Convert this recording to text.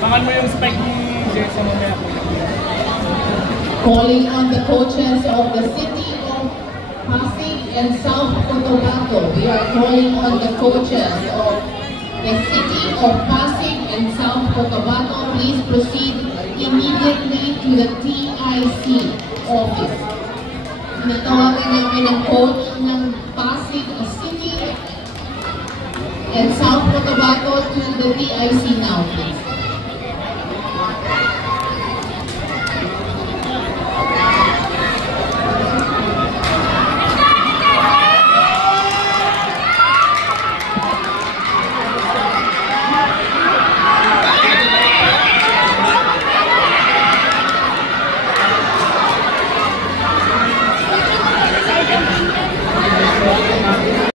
Pangan mo yung spike ni Jason mamaya. Calling on the coaches of the city of Pasig and South Cotabato. We are calling on the coaches of the city of Pasig and South Cotabato. Please proceed immediately to the TIC office. Tinatawagan namin ang coach ng Pasig City and South Cotabato to the TIC now, please.